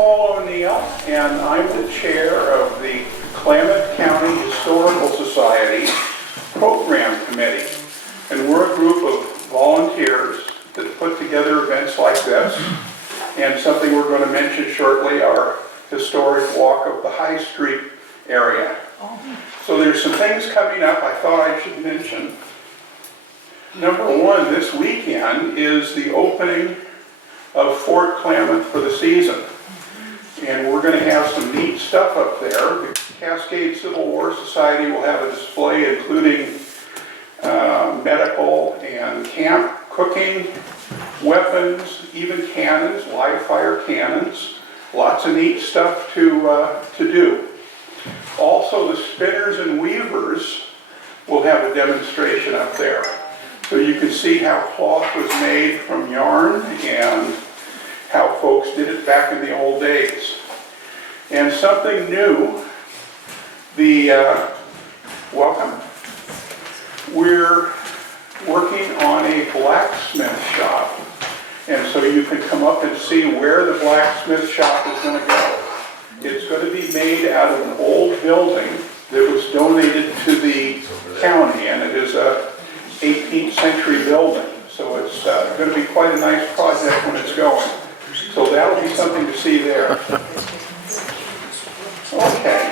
And I'm the chair of the Klamath County Historical Society Program Committee. And we're a group of volunteers that put together events like this. And something we're going to mention shortly, our historic walk of the High Street area. So there's some things coming up I thought I should mention. Number one, this weekend is the opening of Fort Klamath for the season. And we're going to have some neat stuff up there. The Cascade Civil War Society will have a display including medical and camp cooking, weapons, even cannons, live fire cannons. Lots of neat stuff to do. Also, the spinners and weavers will have a demonstration up there. So you can see how cloth was made from yarn and how folks did it back in the old days. And something new, welcome. We're working on a blacksmith shop. And so you can come up and see where the blacksmith shop is going to go. It's going to be made out of an old building that was donated to the county, and it is a 18th century building. So it's going to be quite a nice project when it's going. So that'll be something to see there. Okay.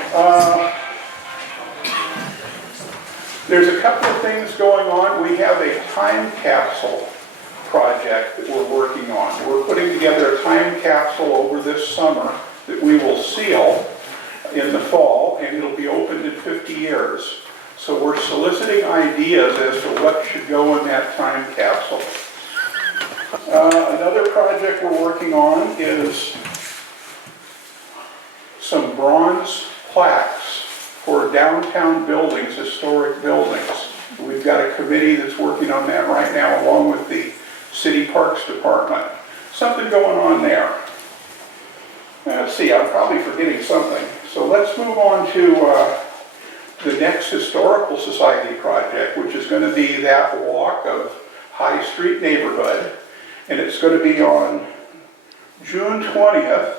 There's a couple of things going on. We have a time capsule project that we're working on. We're putting together a time capsule over this summer that we will seal in the fall, and it'll be opened in 50 years. So we're soliciting ideas as to what should go in that time capsule. Another project we're working on is some bronze plaques for downtown buildings, historic buildings. We've got a committee that's working on that right now, along with the City Parks Department. Something going on there. Let's see, I'm probably forgetting something. So let's move on to the next Historical Society project, which is going to be that walk of High Street neighborhood. And it's going to be on June 20th.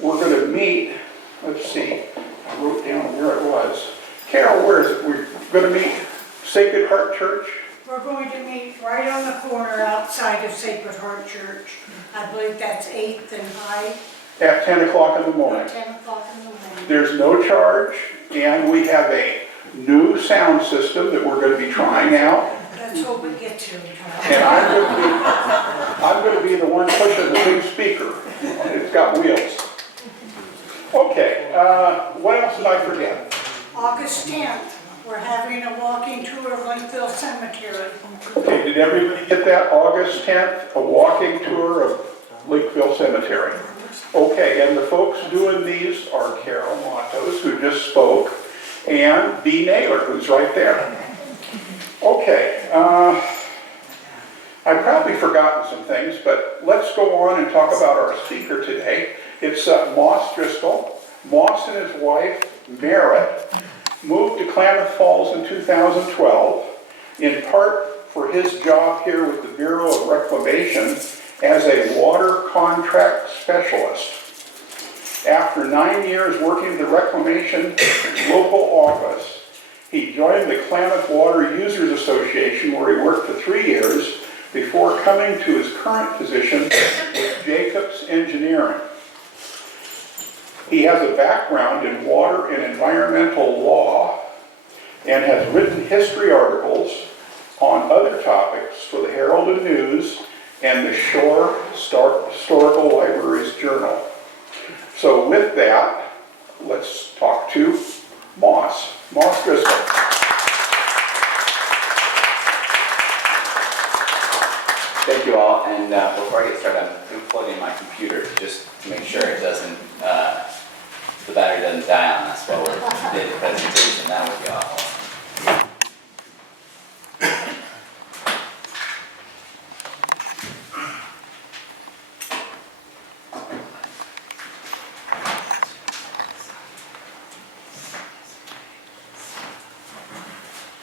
We're going to meet, let's see, I wrote down where it was. Carol, where is it? We're going to meet Sacred Heart Church. We're going to meet right on the corner outside of Sacred Heart Church. I believe that's 8th and High. At 10 o'clock in the morning. At 10 o'clock in the morning. There's no charge, and we have a new sound system that we're going to be trying out. Let's hope it gets here. And I'm going to be the one pushing the big speaker. It's got wheels. Okay, what else did I forget? August 10th, we're having a walking tour of Lakeville Cemetery. Okay, did everybody get that? August 10th, a walking tour of Lakeville Cemetery. Okay, and the folks doing these are Carol Matos, who just spoke, and B. Naylor, who's right there. Okay, I've probably forgotten some things, but let's go on and talk about our speaker today. It's Moss Driscoll. Moss and his wife, Merritt, moved to Klamath Falls in 2012, in part for his job here with the Bureau of Reclamation as a water contract specialist. After 9 years working in the Reclamation local office, he joined the Klamath Water Users Association, where he worked for 3 years before coming to his current position with Jacobs Engineering. He has a background in water and environmental law and has written history articles on other topics for the Herald and News and the Shore Historical Library's Journal. So with that, let's talk to Moss Driscoll. Thank you all, and before I get started, I'm going to plug in my computer just to make sure it doesn't, the battery doesn't die on us while we're doing the presentation. That would be awful.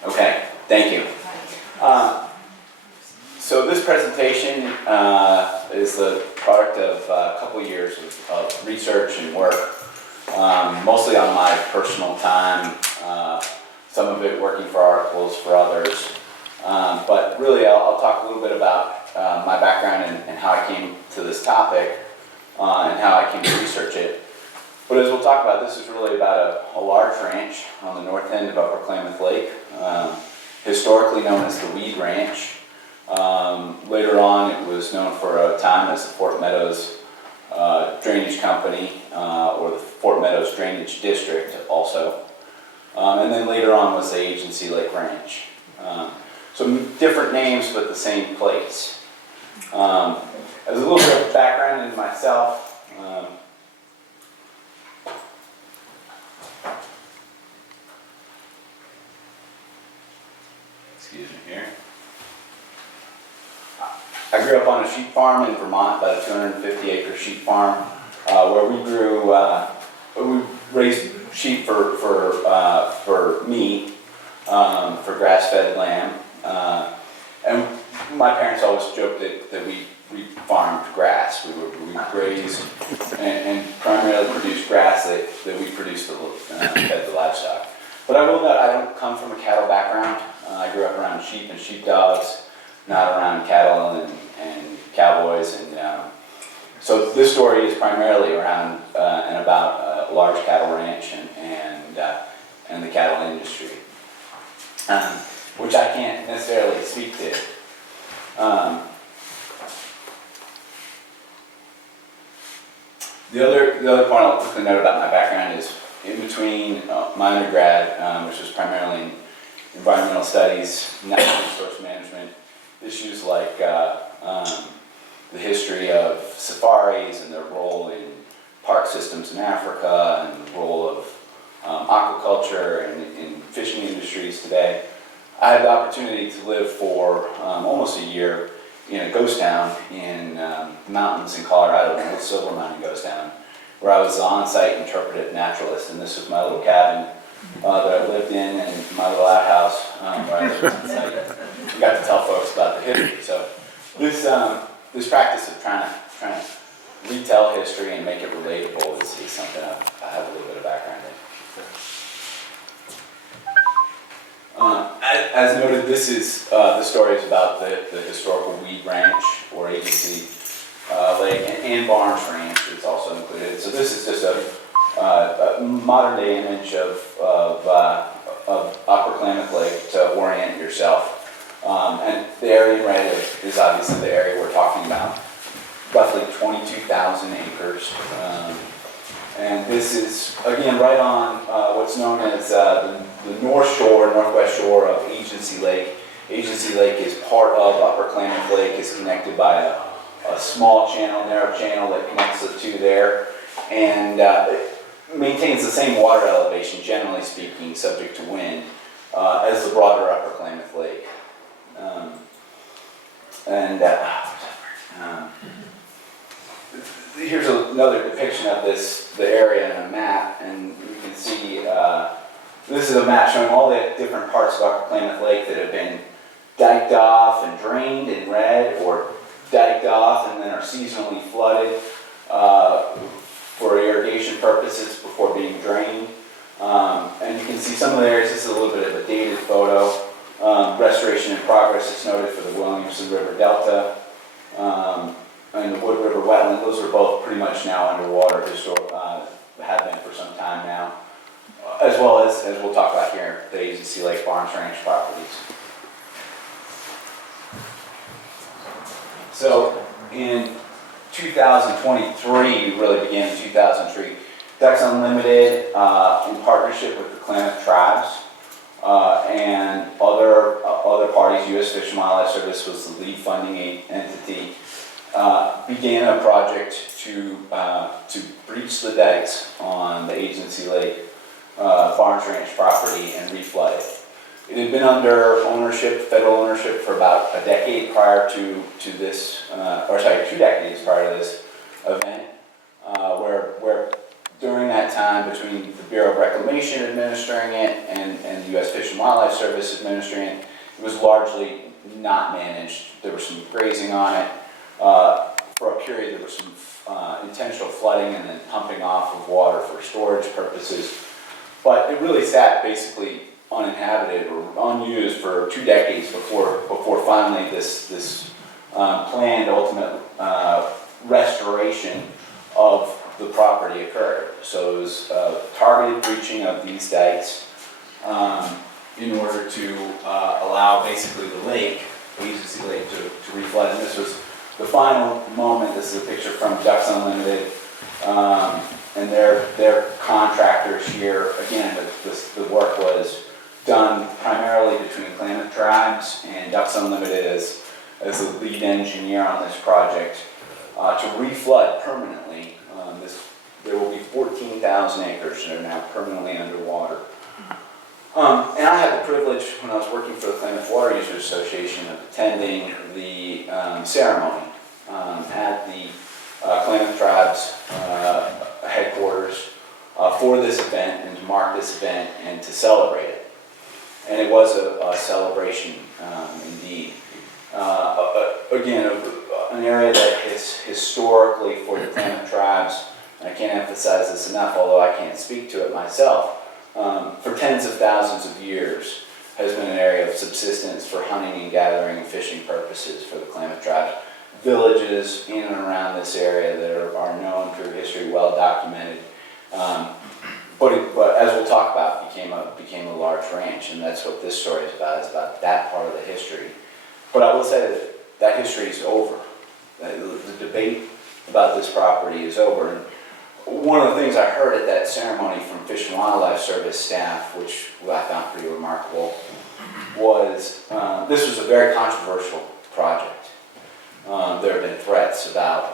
Okay, thank you. So this presentation is the product of a couple years of research and work, mostly on my personal time, some of it working for articles for others. But really, I'll talk a little bit about my background and how I came to this topic and how I came to research it. But as we'll talk about, this is really about a large ranch on the north end of Upper Klamath Lake, historically known as the Weed Ranch. Later on, it was known for a time as the Fort Meadows Drainage Company, or the Fort Meadows Drainage District also. And then later on was the Agency Lake Ranch. So different names, but the same place. As a little bit of background into myself, excuse me here. I grew up on a sheep farm in Vermont, about a 250-acre sheep farm, where we grew, we raised sheep for meat, for grass-fed lamb, and my parents always joked that we farmed grass. We grazed and primarily produced grass that we produced to fed the livestock. But I will note I don't come from a cattle background. I grew up around sheep and sheepdogs, not around cattle and cowboys, and so this story is primarily around and about a large cattle ranch and the cattle industry, which I can't necessarily speak to. The other point I'll quickly note about my background is in between my undergrad, which was primarily in environmental studies, natural resource management, issues like the history of safaris and their role in park systems in Africa and the role of aquaculture and in fishing industries today. I had the opportunity to live for almost a year in a ghost town in the mountains in Colorado, the Silver Mountain Ghost Town, where I was an on-site interpretive naturalist, and this was my little cabin that I lived in, and my little outhouse where I lived on site. I got to tell folks about the history. So this practice of trying to retell history and make it relatable is something I have a little bit of background in. As noted, the story is about the historical Weed Ranch or Agency Lake and Barnes Ranch is also included. So this is just a modern day image of Upper Klamath Lake to orient yourself. And the area in red is obviously the area we're talking about, roughly 22,000 acres. And this is, again, right on what's known as the northwest shore of Agency Lake. Agency Lake is part of Upper Klamath Lake, is connected by a small channel, narrow channel that connects the two there, and it maintains the same water elevation, generally speaking, subject to wind, as the broader Upper Klamath Lake. Here's another depiction of the area on a map, and you can see this is a map showing all the different parts of Upper Klamath Lake that have been diked off and drained in red, or diked off and then are seasonally flooded for irrigation purposes before being drained. And you can see some of the areas. This is a little bit of a dated photo. Restoration in progress is noted for the Williamson River Delta and the Wood River Wetland. Those are both pretty much now underwater, have been for some time now. As well as we'll talk about here, the Agency Lake Barnes Ranch properties. So in 2023, really began in 2003, Ducks Unlimited, in partnership with the Klamath tribes and other parties, U.S. Fish and Wildlife Service was the lead funding entity, began a project to breach the dikes on the Agency Lake Barnes Ranch property and reflood it. It had been under ownership, federal ownership, for about a decade prior to this, 2 decades prior to this event, where during that time between the Bureau of Reclamation administering it and the U.S. Fish and Wildlife Service administering it, it was largely not managed. There was some grazing on it. For a period, there was some intentional flooding and then pumping off of water for storage purposes. But it really sat basically uninhabited or unused for 2 decades before finally this planned ultimate restoration of the property occurred. So it was targeted breaching of these dikes in order to allow basically the lake, Weezy Lake, to reflood. And this was the final moment. This is a picture from Ducks Unlimited and their contractors here. Again, the work was done primarily between Klamath Tribes and Ducks Unlimited as the lead engineer on this project to reflood permanently. There will be 14,000 acres that are now permanently underwater. And I had the privilege, when I was working for the Klamath Water Users Association, of attending the ceremony at the Klamath Tribes headquarters for this event and to mark this event and to celebrate it. And it was a celebration indeed. Again, an area that is historically for the Klamath Tribes, and I can't emphasize this enough, although I can't speak to it myself, for tens of thousands of years has been an area of subsistence for hunting and gathering and fishing purposes for the Klamath Tribes. Villages in and around this area that are known through history, well documented. But as we'll talk about, became a large ranch, and that's what this story is about that part of the history. But I will say that history is over. The debate about this property is over. And one of the things I heard at that ceremony from Fish and Wildlife Service staff, which I found pretty remarkable, was this was a very controversial project. There have been threats about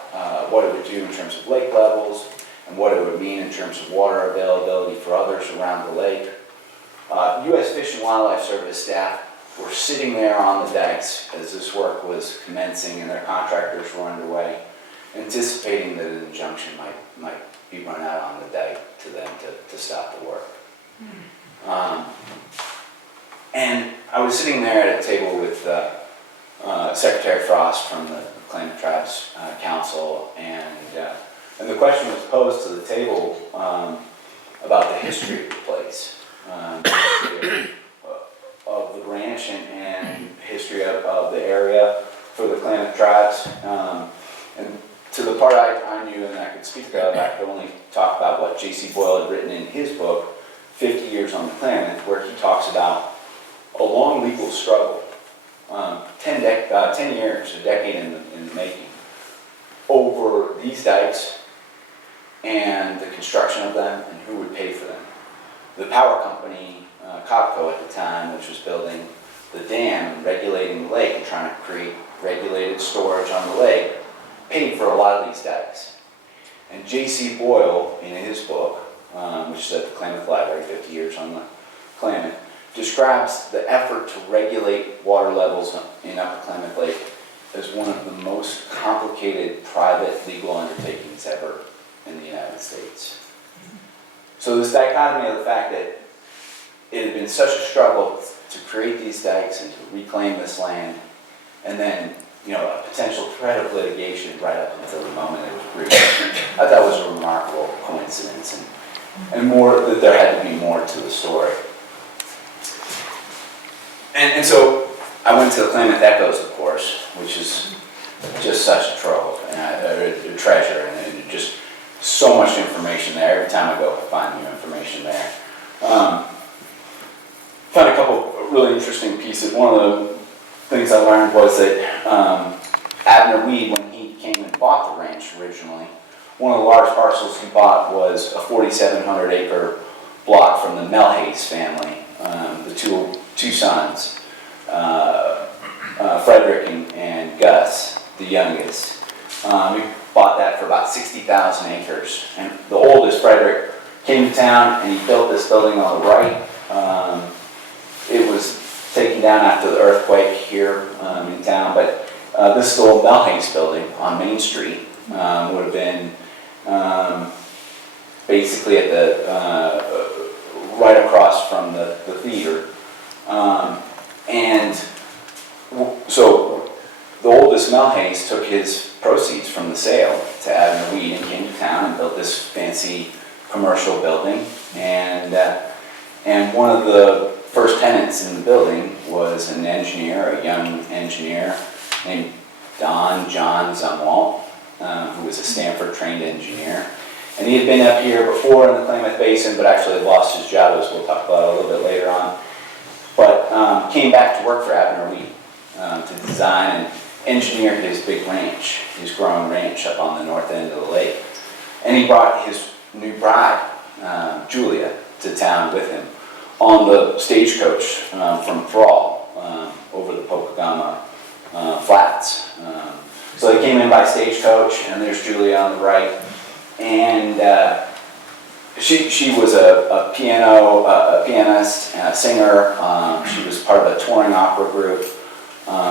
what it would do in terms of lake levels and what it would mean in terms of water availability for others around the lake. U.S. Fish and Wildlife Service staff were sitting there on the dikes as this work was commencing and their contractors were underway, anticipating that an injunction might be run out on the dike to them to stop the work. And I was sitting there at a table with Secretary Frost from the Klamath Tribes Council, and the question was posed to the table about the history of the place, of the ranch and history of the area for the Klamath Tribes. And to the part I knew and I could speak of, I could only talk about what J.C. Boyle had written in his book, 50 Years on the Klamath, where he talks about a long legal struggle, 10 years, a decade in the making, over these dikes and the construction of them and who would pay for them. The power company, Copco at the time, which was building the dam and regulating the lake and trying to create regulated storage on the lake, paid for a lot of these dikes. And J.C. Boyle, in his book, which is at the Klamath Library, 50 Years on the Klamath, describes the effort to regulate water levels in Upper Klamath Lake as one of the most complicated private legal undertakings ever in the United States. So this dichotomy of the fact that it had been such a struggle to create these dikes and to reclaim this land, and then a potential threat of litigation right up until the moment it was breached, I thought was a remarkable coincidence, and more that there had to be more to the story. And so I went to the Klamath Echoes, of course, which is just such a trove and a treasure, and just so much information there. Every time I go, I find new information there. Found a couple really interesting pieces. One of the things I learned was that Abner Weed, when he came and bought the ranch originally, one of the large parcels he bought was a 4,700 acre block from the Melhays family, the two sons, Frederick and Gus, the youngest. He bought that for about 60,000 acres. And the oldest, Frederick, came to town and he built this building on the right. It was taken down after the earthquake here in town, but this old Melhays building on Main Street would have been basically at the right across from the theater. And so the oldest Melhays took his proceeds from the sale to Abner Weed and came to town and built this fancy commercial building. And one of the first tenants in the building was an engineer, a young engineer named John Zumwalt, who was a Stanford-trained engineer. And he had been up here before in the Klamath Basin, but actually had lost his job, as we'll talk about a little bit later on. But came back to work for Abner Weed to design and engineer his big ranch, his growing ranch up on the north end of the lake. And he brought his new bride, Julia, to town with him on the stagecoach from Thrall over the Pocahontas Flats. So they came in by stagecoach, and there's Julia on the right. And she was a pianist, and a singer. She was part of a touring opera group.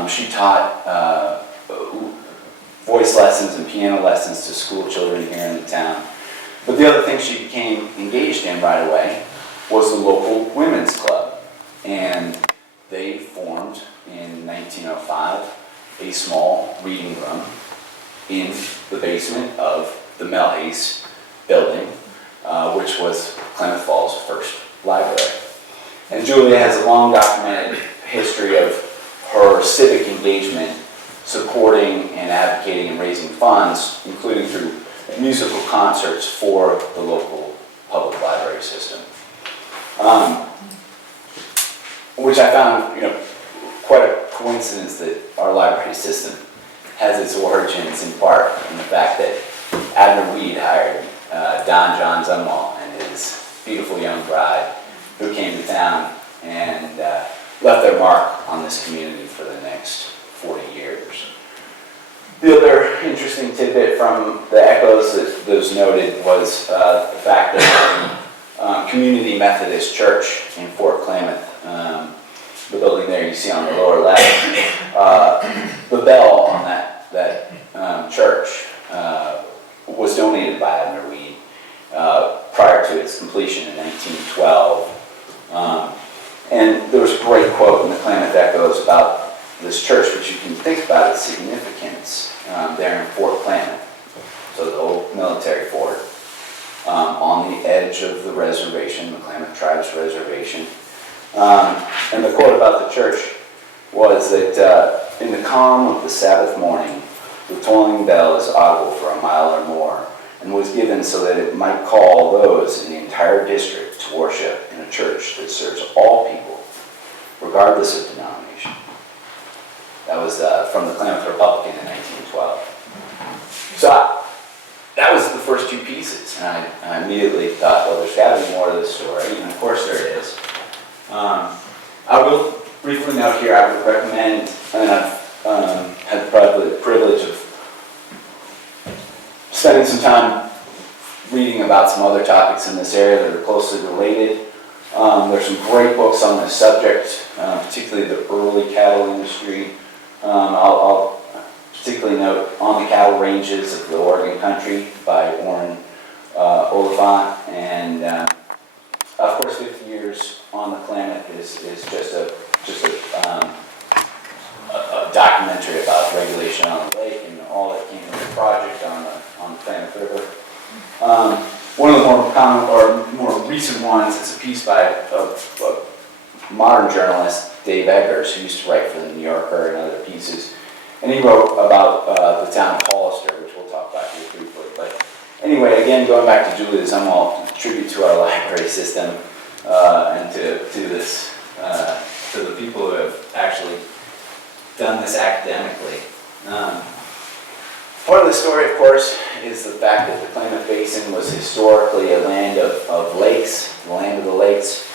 She taught voice lessons and piano lessons to school children here in the town. But the other thing she became engaged in right away was the local women's club. And they formed in 1905 a small reading room in the basement of the Melhace building, which was Klamath Falls' first library. And Julia has a long documented history of her civic engagement, supporting and advocating and raising funds, including through musical concerts for the local public library system. Which I found, quite a coincidence that our library system has its origins in part in the fact that Abner Weed hired John Zumwalt and his beautiful young bride who came to town and left their mark on this community for the next 40 years. The other interesting tidbit from the echoes that was noted was the fact that Community Methodist Church in Fort Klamath, the building there you see on the lower left, the bell on that church was donated by Abner Weed prior to its completion in 1912. And there was a great quote in the Klamath Echoes about this church, which you can think about its significance there in Fort Klamath, so the old military fort, on the edge of the reservation, the Klamath Tribe's reservation. And the quote about the church was that in the calm of the Sabbath morning, the tolling bell is audible for a mile or more, and was given so that it might call those in the entire district to worship in a church that serves all people, regardless of denomination. That was from the Klamath Republican in 1912. So that was the first two pieces, and I immediately thought, well, there's got to be more to this story, and of course there is. I will briefly note here, I would recommend, and I've had the privilege of spending some time reading about some other topics in this area that are closely related. There's some great books on this subject, particularly the early cattle industry. I'll particularly note On the Cattle Ranges of the Oregon Country by Orrin Oliphant, and of course 50 Years on the Klamath is just a documentary about regulation on the lake and all that came with the project on the Klamath River. One of the more common or more recent ones is a piece by a modern journalist, Dave Eggers, who used to write for the New Yorker and other pieces. And he wrote about the town of Hollister, which we'll talk about here briefly. But anyway, again, going back to Julia Zumwalt, tribute to our library system and to the people who have actually done this academically. Part of the story, of course, is the fact that the Klamath Basin was historically a land of lakes, the land of the lakes,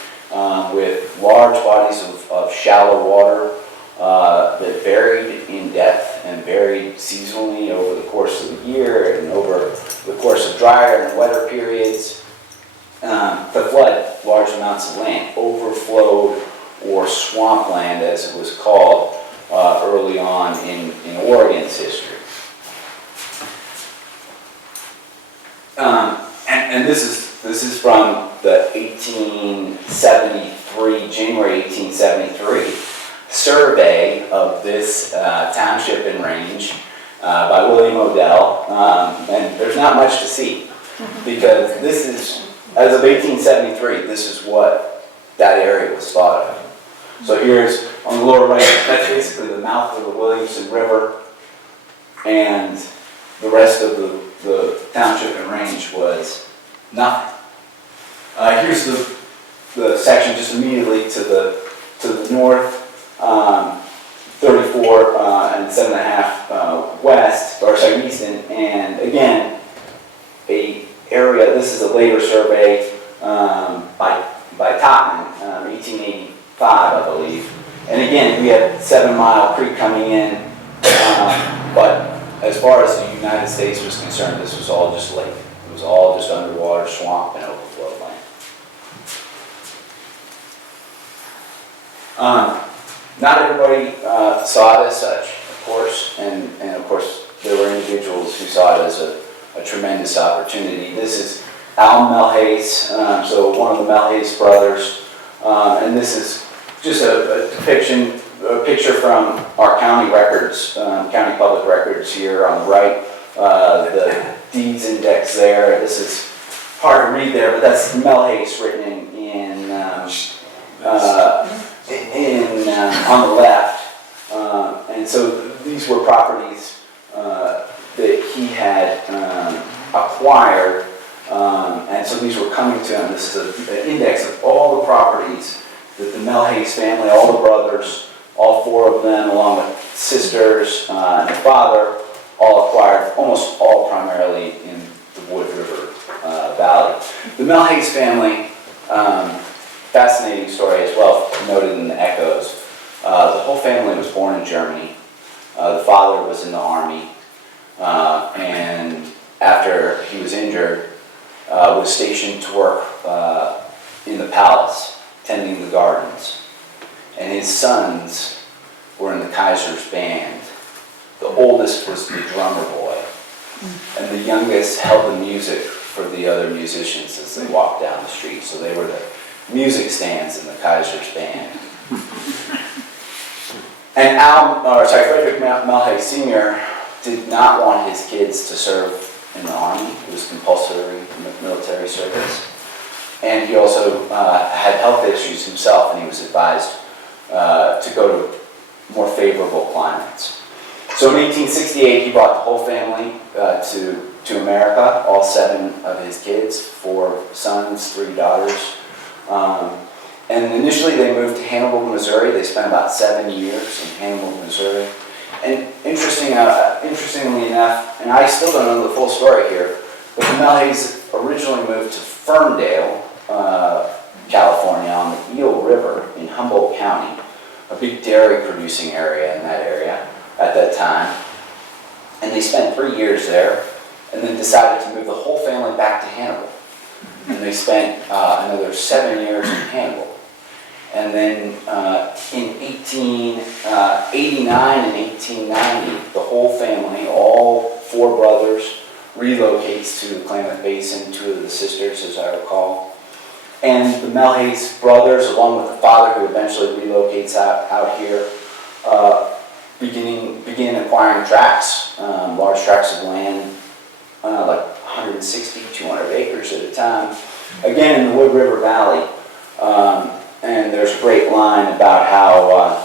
with large bodies of shallow water that varied in depth and varied seasonally over the course of the year and over the course of drier and wetter periods. To flood large amounts of land, overflowed or swampland as it was called early on in Oregon's history. And this is from the January 1873 survey of this township and range by William Odell. And there's not much to see because this is, as of 1873, this is what that area was thought of. So here's on the lower right, that's basically the mouth of the Williamson River, and the rest of the township and range was nothing. Here's the section just immediately to the north, 34 and 7.5 west, or sorry, east, and again, a area. This is a later survey by Totman, 1885, I believe. And again, we had 7 Mile Creek coming in, but as far as the United States was concerned, this was all just lake. It was all just underwater, swamp, and overflow land. Not everybody saw it as such, of course, and of course there were individuals who saw it as a tremendous opportunity. This is Al Melhace, so one of the Melhace brothers, and this is just a picture from our county records, county public records here on the right, the deeds index there. This is hard to read there, but that's Melhace written on the left, and so these were properties that he had acquired, and so these were coming to him. This is an index of all the properties that the Melhace family, all the brothers, all 4 of them, along with sisters and the father, all acquired, almost all primarily in the Wood River Valley. The Melhace family, fascinating story as well, noted in the echoes. The whole family was born in Germany. The father was in the army, and after he was injured, was stationed to work in the palace, tending the gardens. And his sons were in the Kaiser's band. The oldest was the drummer boy, and the youngest held the music for the other musicians as they walked down the street. So they were the music stands in the Kaiser's band. And Frederick Melhace Sr. did not want his kids to serve in the army. It was compulsory military service. And he also had health issues himself, and he was advised to go to more favorable climates. So in 1868, he brought the whole family to America, all 7 of his kids, 4 sons, 3 daughters. And initially they moved to Hannibal, Missouri. They spent about 7 years in Hannibal, Missouri. And interestingly enough, and I still don't know the full story here, but the Melhaces originally moved to Ferndale, California, on the Eel River in Humboldt County, a big dairy producing area in that area at that time. And they spent 3 years there, and then decided to move the whole family back to Hannibal. And they spent another 7 years in Hannibal. And then in 1889 and 1890, the whole family, all 4 brothers, relocates to the Klamath Basin, 2 of the sisters, as I recall. And the Melhace brothers, along with the father, who eventually relocates out here, begin acquiring tracts, large tracts of land, like 160, 200 acres at a time, again in the Wood River Valley. And there's a great line about how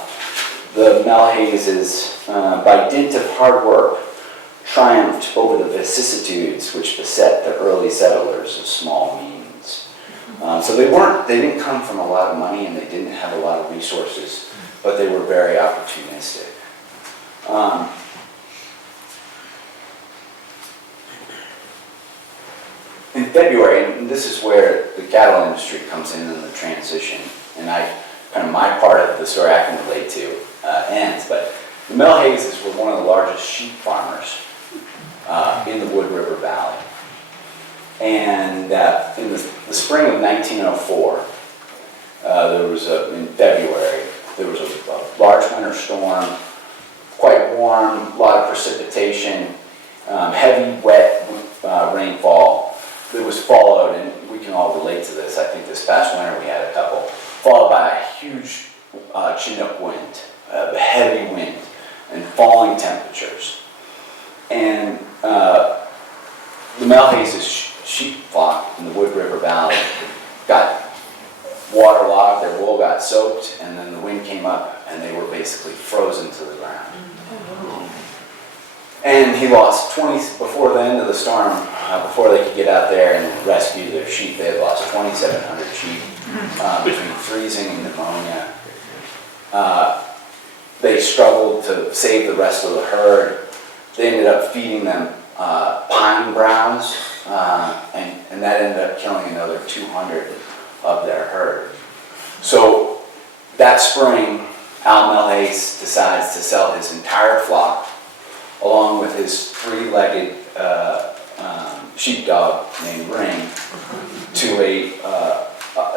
the Melhaces, by dint of hard work, triumphed over the vicissitudes which beset the early settlers of small means. So they didn't come from a lot of money, and they didn't have a lot of resources, but they were very opportunistic. In February, and this is where the cattle industry comes in the transition, and my part of the story I can relate to ends, but the Melhaces were one of the largest sheep farmers in the Wood River Valley. And in the spring of 1904, in February, there was a large winter storm, quite warm, a lot of precipitation, heavy, wet rainfall. That was followed, and we can all relate to this, I think this past winter we had a couple, followed by a huge Chinook wind, a heavy wind, and falling temperatures. And the Malhace's sheep flock in the Wood River Valley got waterlogged, their wool got soaked, and then the wind came up and they were basically frozen to the ground. And he lost 20, before the end of the storm, before they could get out there and rescue their sheep, they had lost 2,700 sheep between freezing and pneumonia. They struggled to save the rest of the herd. They ended up feeding them pine browns, and that ended up killing another 200 of their herd. So that spring, Al Malhace decides to sell his entire flock, along with his three-legged sheepdog named Ring, to a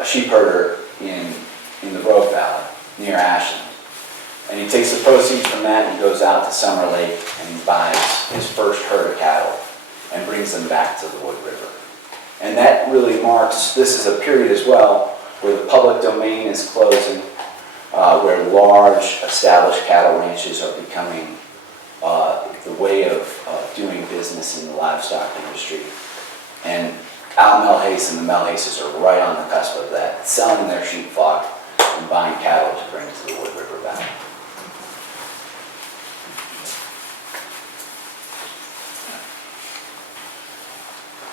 sheep herder in the Rogue Valley near Ashland. And he takes the proceeds from that and goes out to Summer Lake and he buys his first herd of cattle and brings them back to the Wood River. And that really marks, this is a period as well where the public domain is closing, where large established cattle ranches are becoming the way of doing business in the livestock industry. And Al Malhace and the Malhaces are right on the cusp of that, selling their sheep flock and buying cattle to bring to the Wood River Valley.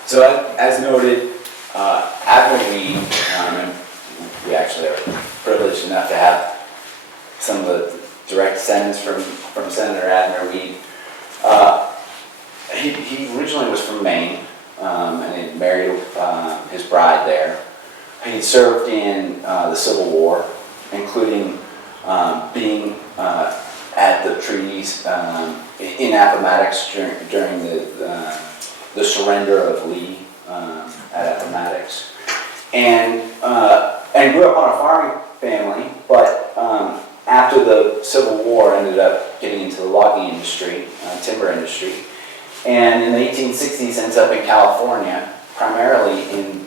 So as noted, Abner Weed, and we actually are privileged enough to have some of the direct descendants from Senator Abner Weed. He originally was from Maine, and he married his bride there. He served in the Civil War, including being at the treaties in Appomattox during the surrender of Lee at Appomattox, and grew up on a farming family, but after the Civil War ended up getting into the logging industry, timber industry, and in the 1860s ends up in California, primarily in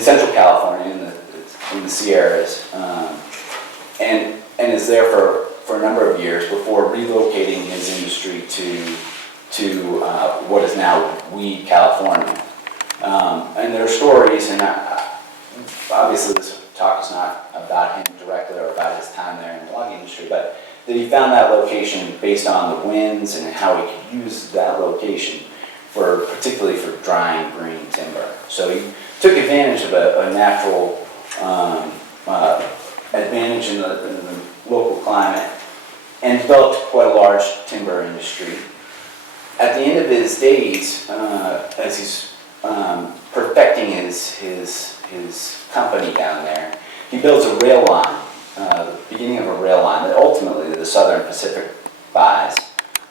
Central California, in the Sierras, and is there for a number of years before relocating his industry to what is now Weed, California. And there are stories, and obviously this talk is not about him directly or about his time there in the logging industry, but that he found that location based on the winds and how he could use that location particularly for drying green timber. So he took advantage of a natural advantage in the local climate and developed quite a large timber industry. At the end of his days, as he's perfecting his company down there, he builds a rail line, the beginning of a rail line that ultimately the Southern Pacific buys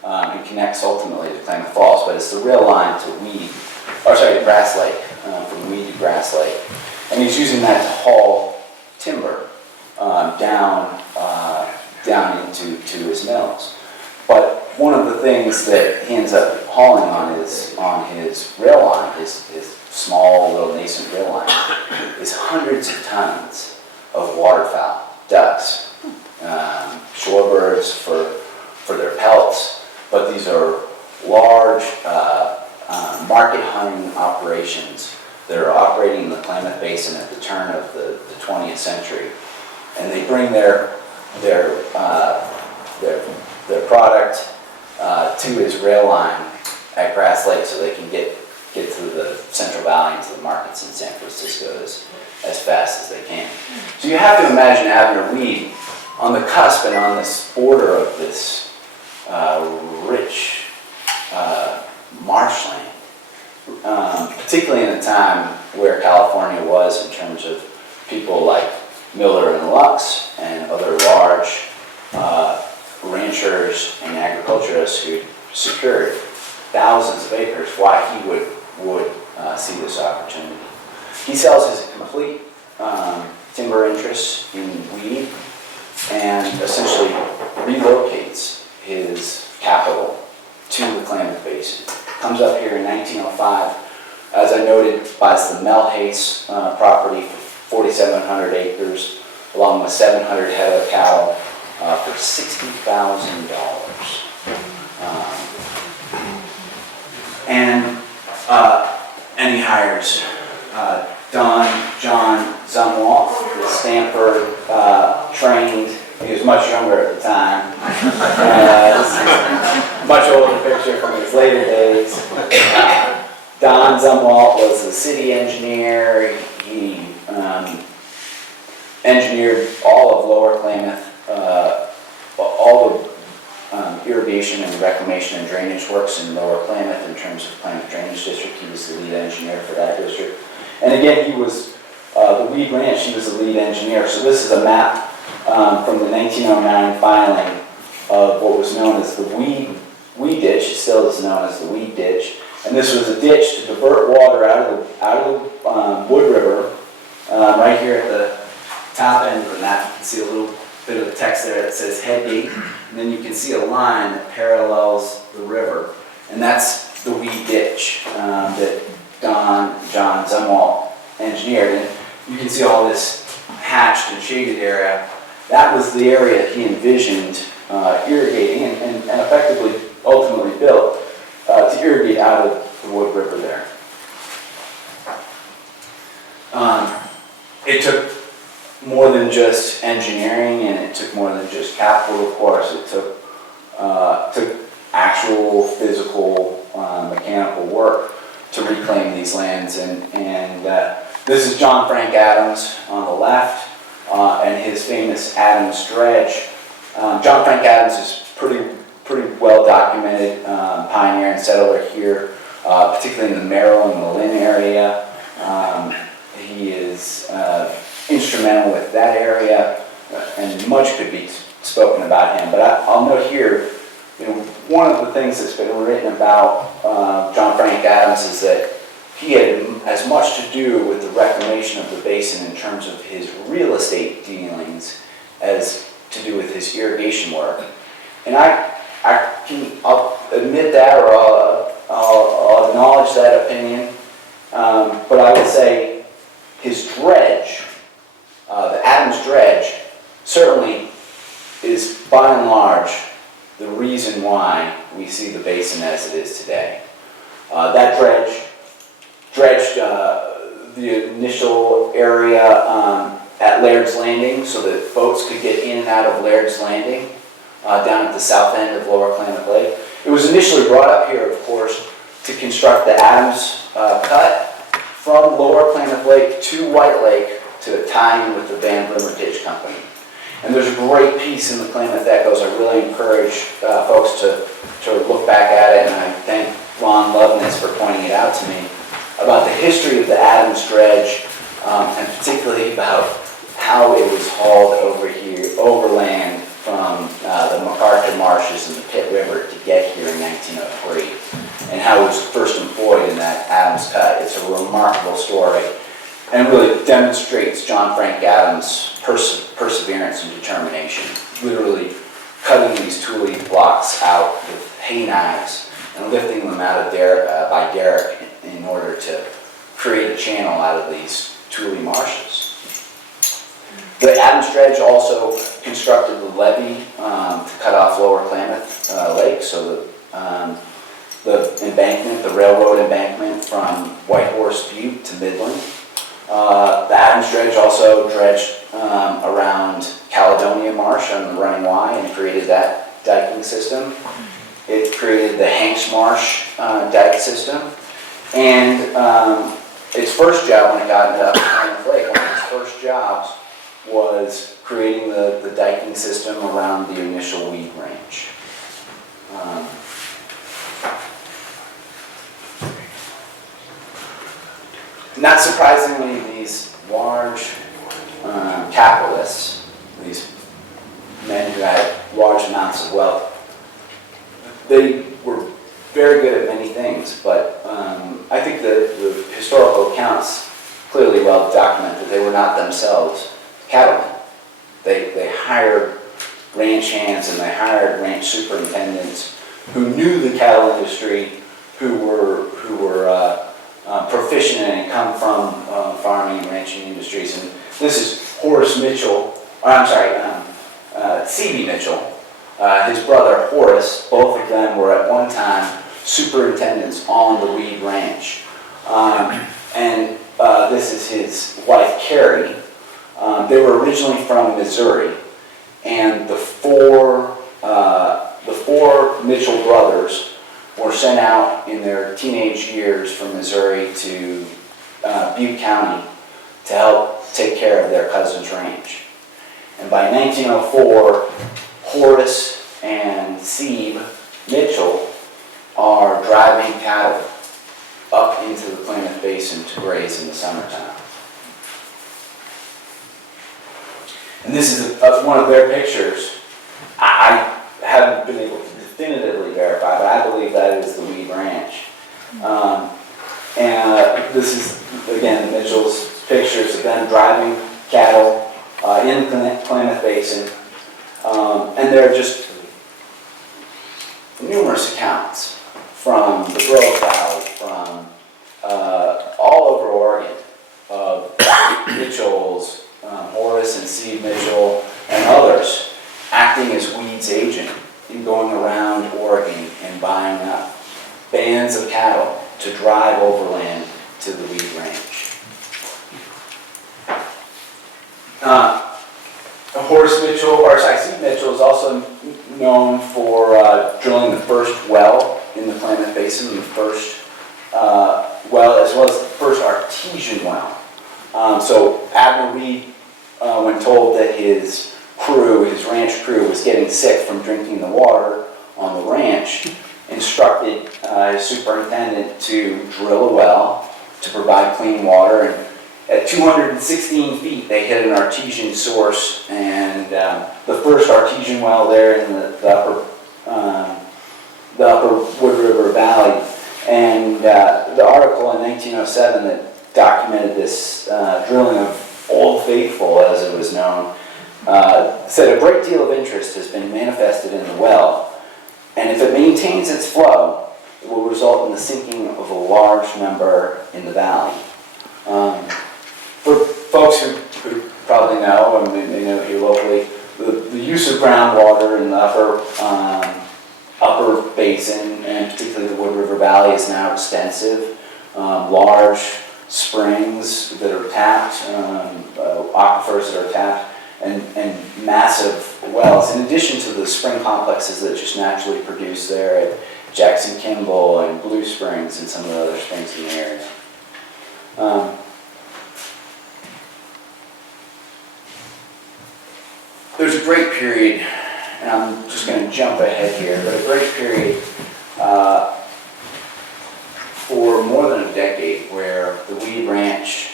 and connects ultimately to Klamath Falls, but it's the rail line to Grass Lake, from Weed to Grass Lake. And he's using that to haul timber down into his mills. But one of the things that he ends up hauling on his rail line, his small little nascent rail line, is hundreds of tons of waterfowl, ducks, shorebirds for their pelts. But these are large market hunting operations that are operating in the Klamath Basin at the turn of the 20th century, and they bring their product to his rail line at Grass Lake so they can get to the Central Valley and to the markets in San Francisco as fast as they can. So you have to imagine Abner Weed on the cusp and on this border of this rich marshland, particularly in a time where California was in terms of people like Miller and Lux and other large ranchers and agriculturists who secured thousands of acres, why he would see this opportunity. He sells his complete timber interests in Weed and essentially relocates his capital to the Klamath Basin. Comes up here in 1905. As I noted, buys the Malhace property for 4,700 acres, along with 700 head of cattle for $60,000. And he hires John Zumwalt, Stanford trained. He was much younger at the time. This is a much older picture from his later days. Don Zumwalt was a city engineer. He engineered all of Lower Klamath, all of irrigation and reclamation and drainage works in Lower Klamath in terms of Klamath Drainage District. He was the lead engineer for that district. And again, he was the weed ranch, he was the lead engineer. So this is a map from the 1909 filing of what was known as the weed ditch. It still is known as the weed ditch. And this was a ditch to divert water out of the Wood River, right here at the top end of the map. You can see a little bit of text there that says head gate, and then you can see a line that parallels the river, and that's the weed ditch that John Zumwalt engineered. And you can see all this hatched and shaded area. That was the area he envisioned irrigating and effectively, ultimately built to irrigate out of the Wood River there. It took more than just engineering, and it took more than just capital, of course. It took actual physical, mechanical work to reclaim these lands. And this is John Frank Adams on the left, and his famous Adams dredge. John Frank Adams is pretty well documented pioneer and settler here, particularly in the Merrill and the Lynn area. He is instrumental with that area, and much could be spoken about him. But I'll note here, one of the things that's been written about John Frank Adams is that he had as much to do with the reclamation of the basin in terms of his real estate dealings as to do with his irrigation work. And I'll admit that, or I'll acknowledge that opinion, but I would say his dredge, the Adams dredge, certainly is by and large the reason why we see the basin as it is today. That dredged the initial area at Laird's Landing so that boats could get in and out of Laird's Landing down at the south end of Lower Klamath Lake. It was initially brought up here, of course, to construct the Adams cut from Lower Klamath Lake to White Lake to tie in with the Van Blimmer Ditch Company. And there's a great piece in the Klamath Echoes. I really encourage folks to look back at it, and I thank Ron Loveness for pointing it out to me, about the history of the Adams dredge, and particularly about how it was hauled over here, overland from the MacArthur Marshes and the Pitt River to get here in 1903, and how it was first employed in that Adams cut. It's a remarkable story, and really demonstrates John Frank Adams' perseverance and determination, literally cutting these tule blocks out with hay knives and lifting them out of by derrick in order to create a channel out of these tule marshes. The Adams dredge also constructed the levee to cut off Lower Klamath Lake, so the embankment, the railroad embankment from White Horse Butte to Midland. The Adams dredge also dredged around Caledonia Marsh on the Running Y and created that diking system. It created the Hanks Marsh dike system. And its first job when it got into Klamath Lake, one of its first jobs was creating the diking system around the initial weed ranch. Not surprisingly, these large capitalists, these men who had large amounts of wealth, they were very good at many things, but I think the historical accounts clearly well document that they were not themselves cattlemen. They hired ranch hands and they hired ranch superintendents who knew the cattle industry, who were proficient and come from farming and ranching industries. And this is Horace Mitchell, C.B. Mitchell, his brother Horace, both of them were at one time superintendents on the Weed Ranch. This is his wife Carrie. They were originally from Missouri, and the four Mitchell brothers were sent out in their teenage years from Missouri to Butte County to help take care of their cousin's ranch. And by 1904, Horace and Sebe Mitchell are driving cattle up into the Klamath Basin to graze in the summertime. And this is one of their pictures. I haven't been able to definitively verify, but I believe that is the Weed Ranch. This is, again, the Mitchell's pictures of them driving cattle in the Klamath Basin. And there are just numerous accounts from the Grove Valley, from all over Oregon, of Mitchell's, Horace and Steve Mitchell, and others acting as Weed's agent in going around Oregon and buying up bands of cattle to drive overland to the Weed Ranch. Steve Mitchell is also known for drilling the first well in the Klamath Basin, the first well, as well as the first artesian well. So Abner Reed, when told that his ranch crew was getting sick from drinking the water on the ranch, instructed his superintendent to drill a well to provide clean water. And at 216 feet, they hit an artesian source, and the first artesian well there in the upper Wood River Valley. And the article in 1907 that documented this drilling of Old Faithful, as it was known, said a great deal of interest has been manifested in the well, and if it maintains its flow, it will result in the sinking of a large number in the valley. For folks who probably know, and they know here locally, the use of groundwater in the upper basin, and particularly the Wood River Valley, is now extensive. Large springs that are tapped, aquifers that are tapped, and massive wells, in addition to the spring complexes that just naturally produce there at Jackson Kimball and Blue Springs and some of the other springs in the area. There's a great period, and I'm just going to jump ahead here, but a great period for more than a decade where the Weed Ranch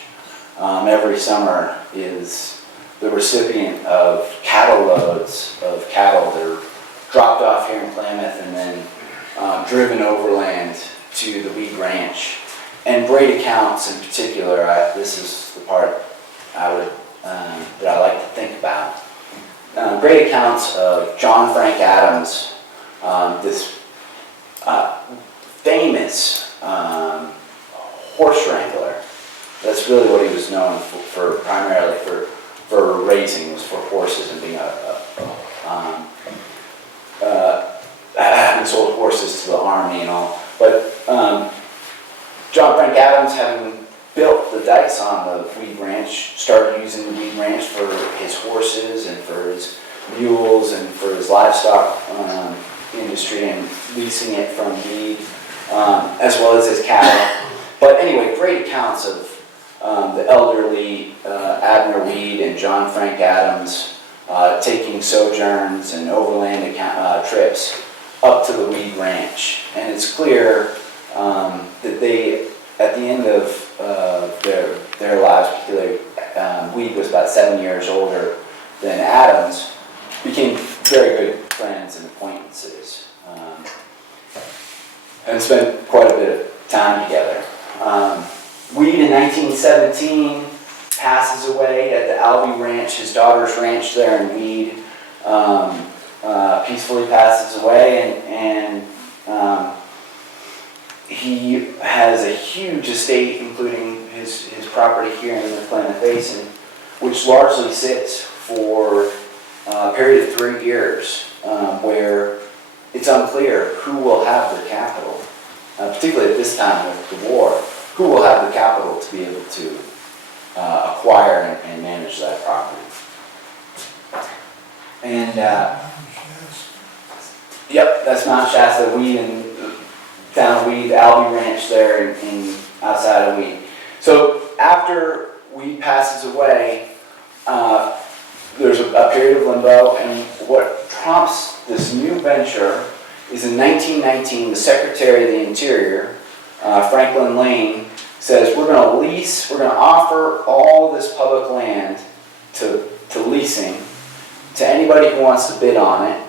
every summer is the recipient of cattle loads of cattle that are dropped off here in Klamath and then driven overland to the Weed Ranch. And great accounts in particular, this is the part that I like to think about. Great accounts of John Frank Adams, this famous horse wrangler. That's really what he was known for primarily for racing, was for horses and being having sold horses to the army and all. But John Frank Adams, having built the dikes on the Weed Ranch, started using the Weed Ranch for his horses and for his mules and for his livestock industry, and leasing it from Weed, as well as his cattle. But anyway, great accounts of the elderly Abner Weed and John Frank Adams taking sojourns and overland trips up to the Weed Ranch. And it's clear that they, at the end of their lives, particularly Weed was about 7 years older than Adams, became very good friends and acquaintances, and spent quite a bit of time together. Weed in 1917 passes away at the Albee Ranch, his daughter's ranch there in Weed, peacefully passes away, and he has a huge estate, including his property here in the Klamath Basin, which largely sits for a period of 3 years, where it's unclear who will have the capital, particularly at this time with the war, who will have the capital to be able to acquire and manage that property. And yep, that's Mount Shasta, Weed, and town of Weed, Albee Ranch there in outside of Weed. So after Weed passes away, there's a period of limbo, and what prompts this new venture is in 1919, the Secretary of the Interior, Franklin Lane, says we're going to offer all this public land to leasing to anybody who wants to bid on it.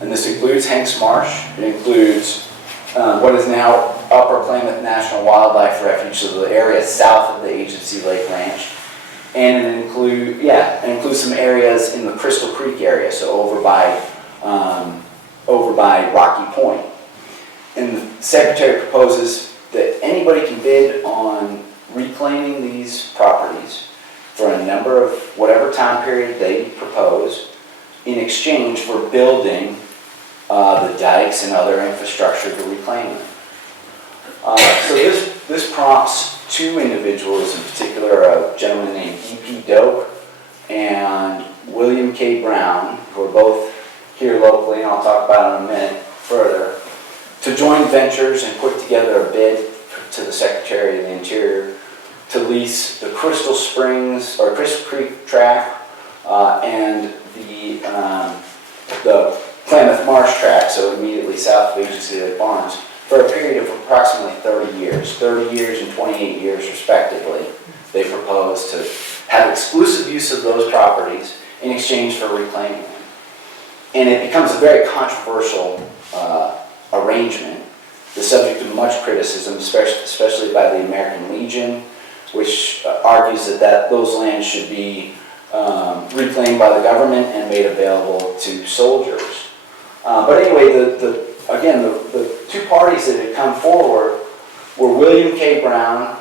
And this includes Hanks Marsh, it includes what is now Upper Klamath National Wildlife Refuge, so the area south of the Agency Lake Ranch. And it includes some areas in the Crystal Creek area, so over by Rocky Point. And the Secretary proposes that anybody can bid on reclaiming these properties for a number of whatever time period they propose in exchange for building the dikes and other infrastructure to reclaim them. So this prompts two individuals in particular, a gentleman named E.P. Doak and William K. Brown, who are both here locally, and I'll talk about it in a minute further, to join ventures and put together a bid to the Secretary of the Interior to lease the Crystal Springs or Crystal Creek tract and the Klamath Marsh tract, so immediately south of Agency Lake Barnes, for a period of approximately 30 years and 28 years respectively. They propose to have exclusive use of those properties in exchange for reclaiming them. And it becomes a very controversial arrangement, the subject of much criticism, especially by the American Legion, which argues that those lands should be reclaimed by the government and made available to soldiers. But anyway, the two parties that had come forward were William K. Brown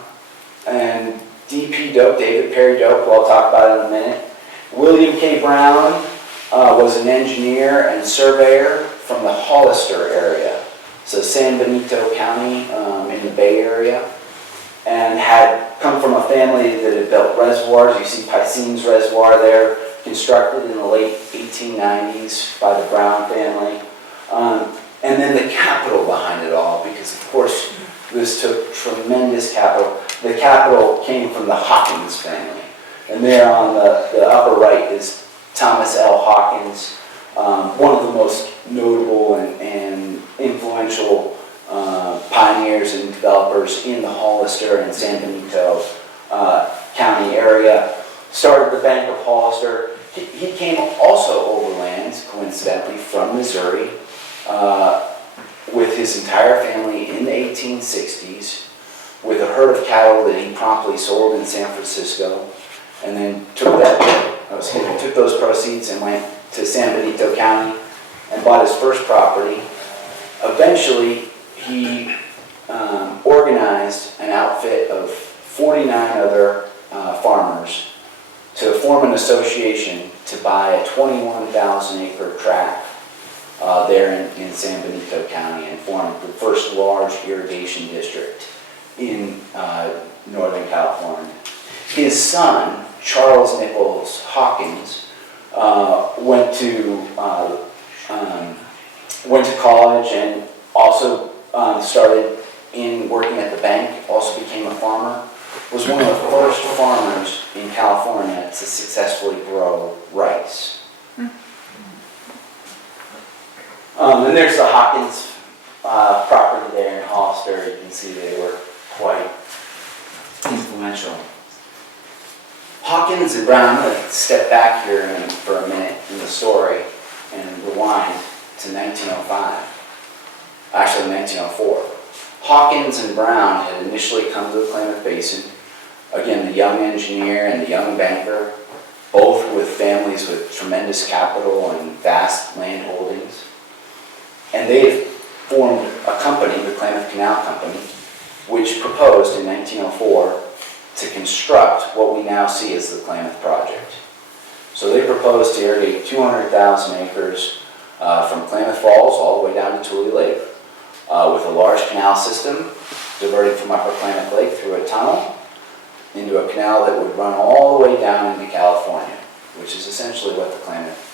and D.P. Doak, David Perry Doak, who I'll talk about in a minute. William K. Brown was an engineer and surveyor from the Hollister area, so San Benito County in the Bay Area, and had come from a family that had built reservoirs. You see Piscine's Reservoir there, constructed in the late 1890s by the Brown family. And then the capital behind it all, because of course this took tremendous capital. The capital came from the Hawkins family. And there on the upper right is Thomas L. Hawkins, one of the most notable and influential pioneers and developers in the Hollister and San Benito County area. Started the Bank of Hollister. He came also overland, coincidentally, from Missouri, with his entire family in the 1860s, with a herd of cattle that he promptly sold in San Francisco, and then took those proceeds and went to San Benito County and bought his first property. Eventually, he organized an outfit of 49 other farmers to form an association to buy a 21,000-acre tract there in San Benito County and form the first large irrigation district in Northern California. His son, Charles Nichols Hawkins, went to college and also started in working at the bank, also became a farmer, was one of the first farmers in California to successfully grow rice. And there's the Hawkins property there in Hollister. You can see they were quite influential. Hawkins and Brown, I'm going to step back here for a minute in the story and rewind to 1905, actually 1904. Hawkins and Brown had initially come to the Klamath Basin, again the young engineer and the young banker, both with families with tremendous capital and vast land holdings. And they had formed a company, the Klamath Canal Company, which proposed in 1904 to construct what we now see as the Klamath Project. So they proposed to irrigate 200,000 acres from Klamath Falls all the way down to Tule Lake with a large canal system diverting from Upper Klamath Lake through a tunnel into a canal that would run all the way down into California, which is essentially what the Klamath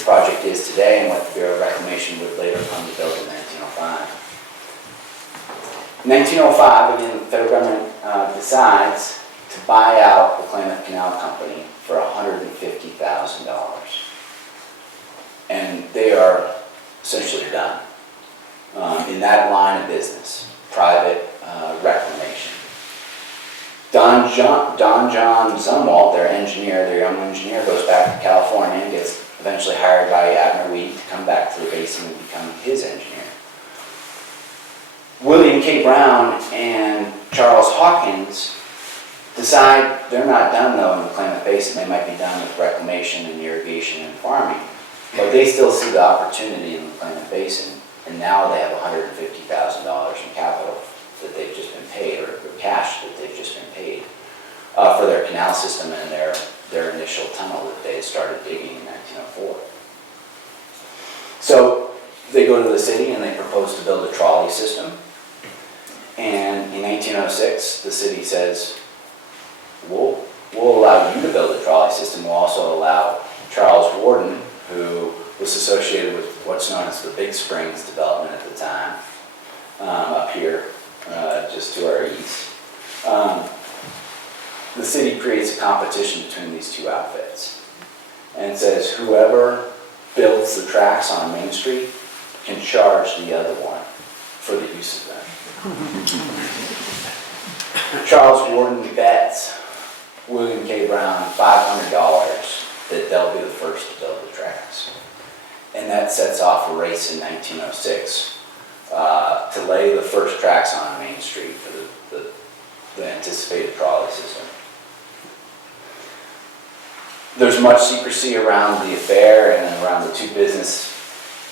project is today and what the Bureau of Reclamation would later come to build in 1905. In 1905, again, the federal government decides to buy out the Klamath Canal Company for $150,000. And they are essentially done in that line of business, private reclamation. Don John Zumwalt, their engineer, their young engineer, goes back to California and gets eventually hired by Abner Weed to come back to the basin and become his engineer. William K. Brown and Charles Hawkins decide they're not done though in the Klamath Basin. They might be done with reclamation and irrigation and farming, but they still see the opportunity in the Klamath Basin, and now they have $150,000 in capital that they've just been paid, or cash that they've just been paid for their canal system and their initial tunnel that they had started digging in 1904. So they go to the city and they propose to build a trolley system. And in 1906, the city says, we'll allow you to build a trolley system. We'll also allow Charles Warden, who was associated with what's known as the Big Springs development at the time, up here, just to our east. The city creates a competition between these two outfits and says whoever builds the tracks on Main Street can charge the other one for the use of them. Charles Warden bets William K. Brown $500 that they'll be the first to build the tracks. And that sets off a race in 1906 to lay the first tracks on Main Street for the anticipated trolley system. There's much secrecy around the affair and around the two businesses,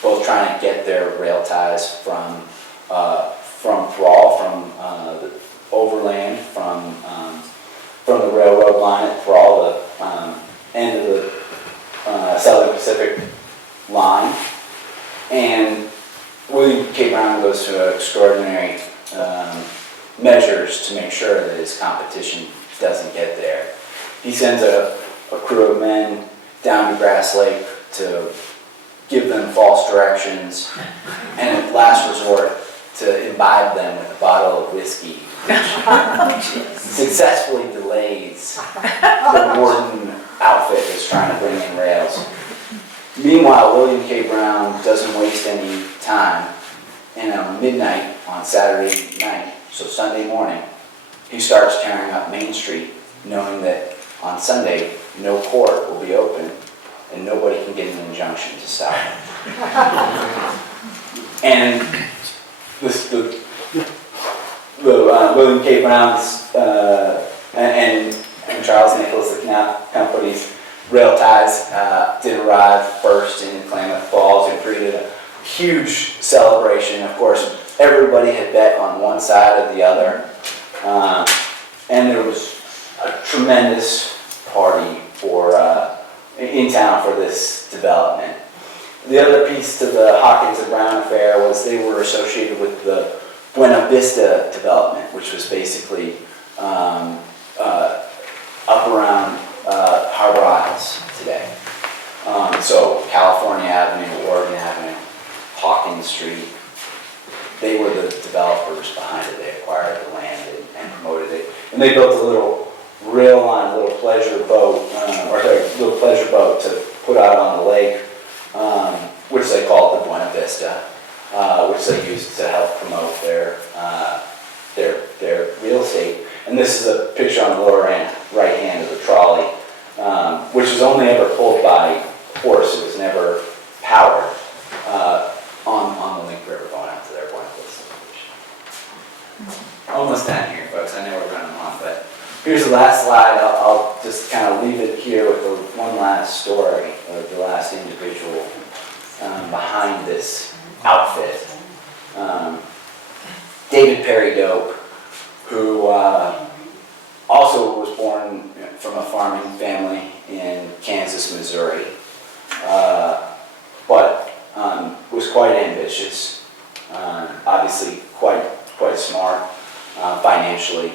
both trying to get their rail ties from Thrall, from the overland, from the railroad line at Thrall, the end of the Southern Pacific line. And William K. Brown goes to extraordinary measures to make sure that his competition doesn't get there. He sends a crew of men down to Grass Lake to give them false directions, and at last resort to imbibe them with a bottle of whiskey, which successfully delays the Warden outfit that's trying to bring in rails. Meanwhile, William K. Brown doesn't waste any time, and at midnight on Saturday night, so Sunday morning, he starts tearing up Main Street, knowing that on Sunday, no court will be open and nobody can get an injunction to stop him. And William K. Brown's and Charles Nicholas, the canal company's rail ties did arrive first in Klamath Falls. It created a huge celebration. Of course, everybody had bet on one side or the other, and there was a tremendous party in town for this development. The other piece to the Hawkins and Brown affair was they were associated with the Buena Vista development, which was basically up around Harbor Isles today. So California Avenue, Oregon Avenue, Hawkins Street, they were the developers behind it. They acquired the land and promoted it. And they built a little rail line, a little pleasure boat, to put out on the lake, which they called the Buena Vista, which they used to help promote their real estate. And this is a picture on the lower right hand of the trolley, which was only ever pulled by horse. It was never powered on the Link River going out to their Buena Vista. Almost done here, folks. I know we're running long, but here's the last slide. I'll just kind of leave it here with the one last story, or the last individual behind this outfit. David Perry Dope, who also was born from a farming family in Kansas, Missouri, but was quite ambitious, obviously quite smart financially.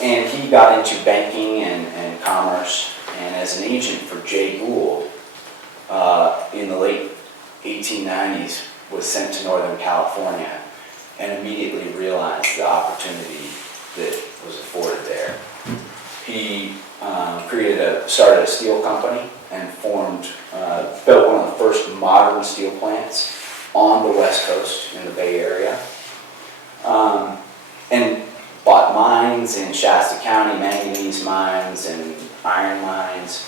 And he got into banking and commerce, and as an agent for Jay Gould in the late 1890s was sent to Northern California and immediately realized the opportunity that was afforded there. He started a steel company and built one of the first modern steel plants on the West Coast in the Bay Area, and bought mines in Shasta County, manganese mines and iron mines.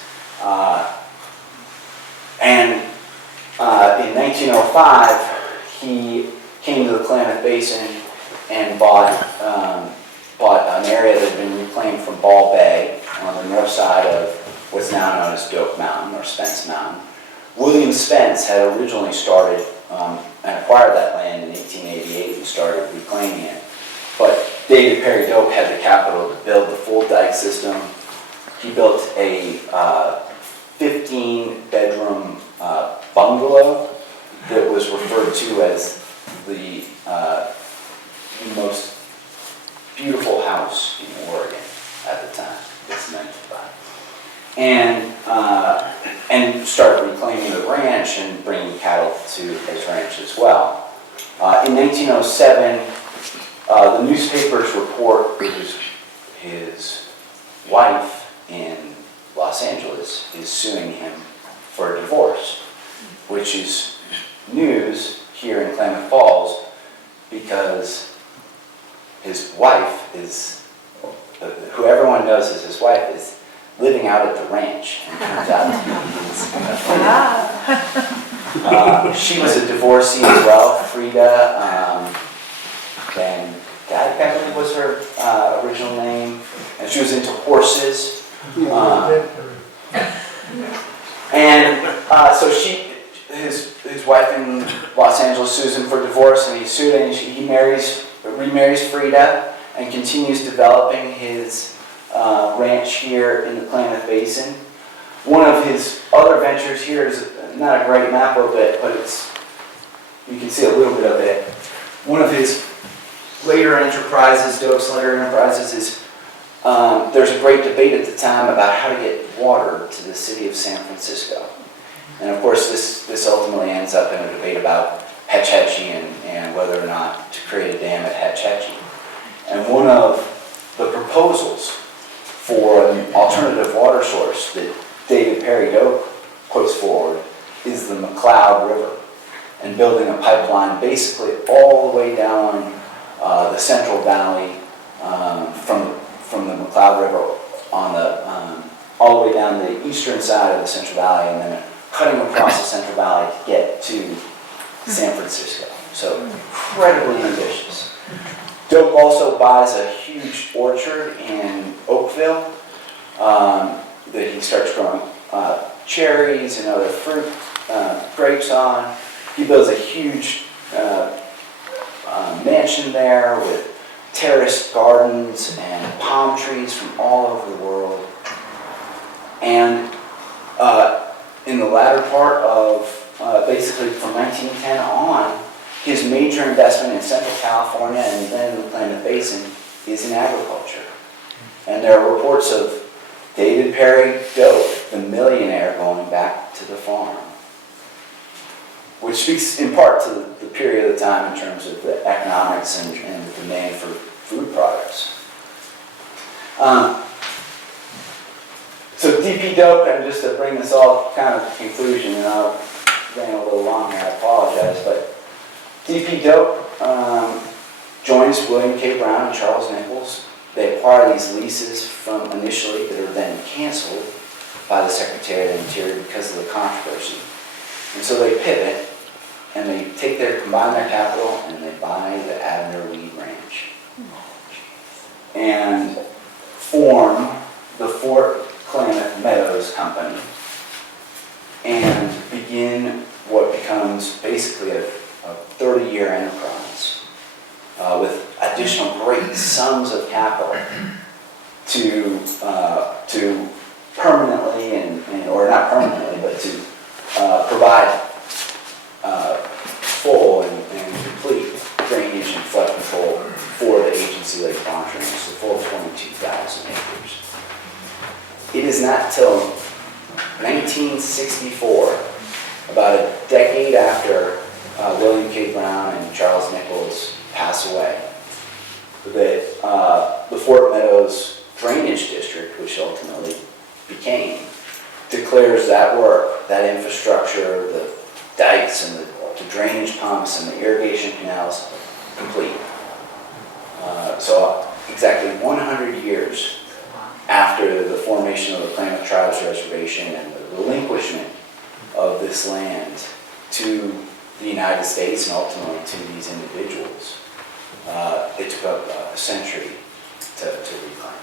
In 1905, he came to the Klamath Basin and bought an area that had been reclaimed from Ball Bay on the north side of what's now known as Doak Mountain or Spence Mountain. William Spence had originally started and acquired that land in 1888 and started reclaiming it. But David Perry Doak had the capital to build the full dike system. He built a 15-bedroom bungalow that was referred to as the most beautiful house in Oregon at the time. It's meant to buy. And started reclaiming the ranch and bringing cattle to his ranch as well. In 1907, the newspapers report that his wife in Los Angeles is suing him for a divorce, which is news here in Klamath Falls because his wife is, who everyone knows as his wife, is living out at the ranch and turns out to be his. She was a divorcee as well, Frida, and I believe was her original name, and she was into horses. So his wife in Los Angeles sues him for divorce, and he's sued, and he remarries Frida, and continues developing his ranch here in the Klamath Basin. One of his other ventures here is not a great map of it, but you can see a little bit of it. One of his later enterprises, Doak's later enterprises, is there's a great debate at the time about how to get water to the city of San Francisco. And of course, this ultimately ends up in a debate about Hetch Hetchy and whether or not to create a dam at Hetch Hetchy. And one of the proposals for an alternative water source that David Perry Doak puts forward is the McCloud River, and building a pipeline basically all the way down the Central Valley from the McCloud River all the way down the eastern side of the Central Valley, and then cutting across the Central Valley to get to San Francisco. So incredibly ambitious. Doak also buys a huge orchard in Oakville that he starts growing cherries and other fruit, grapes on. He builds a huge mansion there with terraced gardens and palm trees from all over the world. And in the latter part of, basically from 1910 on, his major investment in Central California and then in the Klamath Basin is in agriculture. And there are reports of David Perry Doak, the millionaire, going back to the farm, which speaks in part to the period of the time in terms of the economics and the demand for food products. So D.P. Doak, and just to bring this all kind of to conclusion, and I ran a little long here, I apologize, but D.P. Doak joins William K. Brown and Charles Nichols. They acquire these leases from initially that are then canceled by the Secretary of the Interior because of the controversy. And so they pivot, and they combine their capital, and they buy the Abner Weed Ranch. And form the Fort Klamath Meadows Company, and begin what becomes basically a 30-year enterprise with additional great sums of capital to permanently or not permanently, but to provide full and complete drainage and flood control for the agency Lake Marsh Range, the full 22,000 acres. It is not till 1964, about a decade after William K. Brown and Charles Nichols passed away, that the Fort Meadows Drainage District, which ultimately became, declares that work, that infrastructure, the dikes and the drainage pumps and the irrigation canals complete. So exactly 100 years after the formation of the Klamath Tribes Reservation and the relinquishment of this land to the United States and ultimately to these individuals, it took a century to reclaim.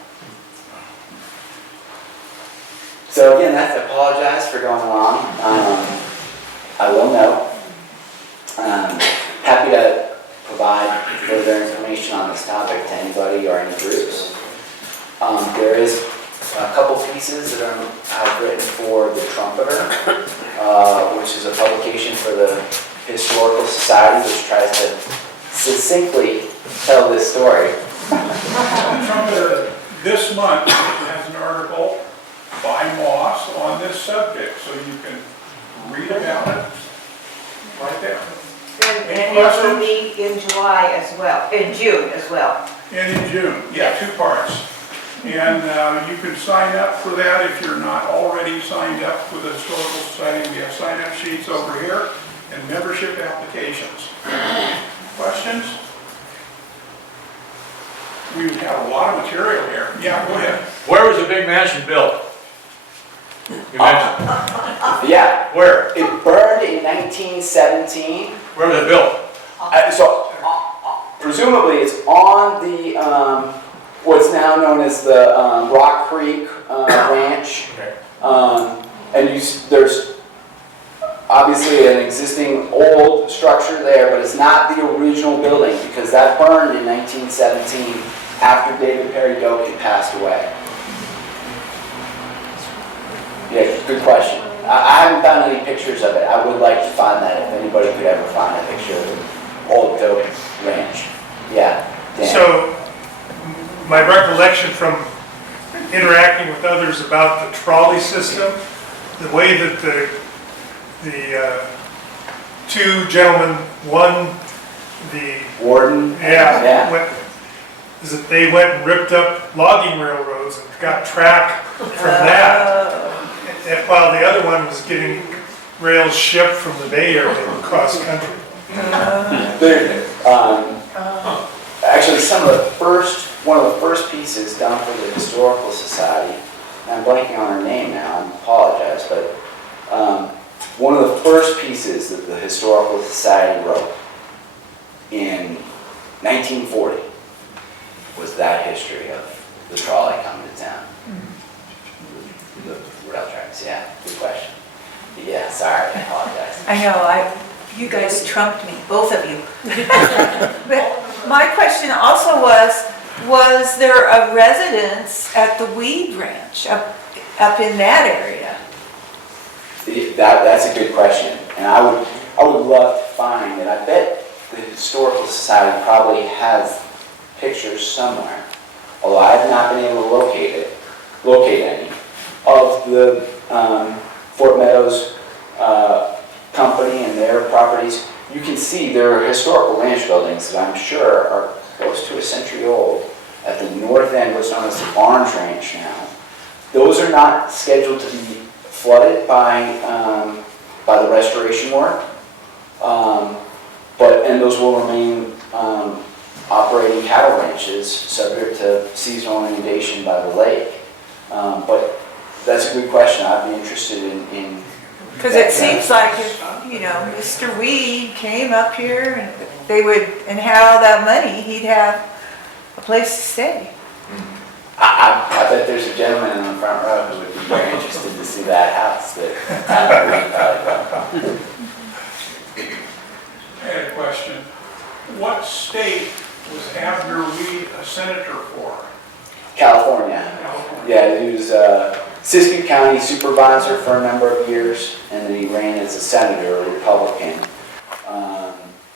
So again, I apologize for going long. I will note. Happy to provide further information on this topic to anybody or any groups. There is a couple pieces that are I've written for the Trumpeter, which is a publication for the Historical Society, which tries to succinctly tell this story. Trumpeter this month has an article by Moss on this subject, so you can read about it right there. And Any it will questions? be in July as well, in June as well. And in June, yeah, 2 parts. And you can sign up for that if you're not already signed up for the Historical Society. We have sign-up sheets over here and membership applications. Questions? We have a lot of material here. Yeah, go ahead. Where was the big mansion built? You mentioned. Yeah, Where? it burned in 1917. Where was it built? So presumably it's on the what's now known as the Rock Creek Ranch, Okay. and there's obviously an existing old structure there, but it's not the original building because that burned in 1917 after David Perry Doak passed away. Yeah, good question. I haven't found any pictures of it. I would like to find that if anybody could ever find a picture of the old Doak Ranch. Yeah. Dan. So, my recollection from interacting with others about the trolley system, the way that the two gentlemen, one, the, Warden? yeah, is that they went and ripped up logging railroads and got track from that. And while the other one was getting rails shipped from the Bay Area across country. Actually, one of the first pieces done for the Historical Society, and I'm blanking on her name now, I apologize, but one of the first pieces that the Historical Society wrote in 1940 was that history of the trolley coming to town. The rail tracks, yeah, good question. Yeah, sorry, I apologize. I know, you guys trumped me, both of you. But my question also was there a residence at the Weed Ranch up in that area? That's a good question, and I would love to find it. I bet the Historical Society probably has pictures somewhere, although I have not been able to locate any of the Fort Meadows company and their properties. You can see there are historical ranch buildings that I'm sure are close to a century old at the north end, what's known as the Barnes Ranch now. Those are not scheduled to be flooded by the restoration work, and those will remain operating cattle ranches subject to seasonal inundation by the lake. But that's a good question. I'd be interested in Because it seems like if, Mr. Weed came up here and had all that money, he'd have a place to stay. I bet there's a gentleman in the front row who would be very interested to see that house that I had a question. What state was Abner Weed a senator for? California. California. Yeah, he was Siskiyou County supervisor for a number of years, and then he ran as a senator, a Republican.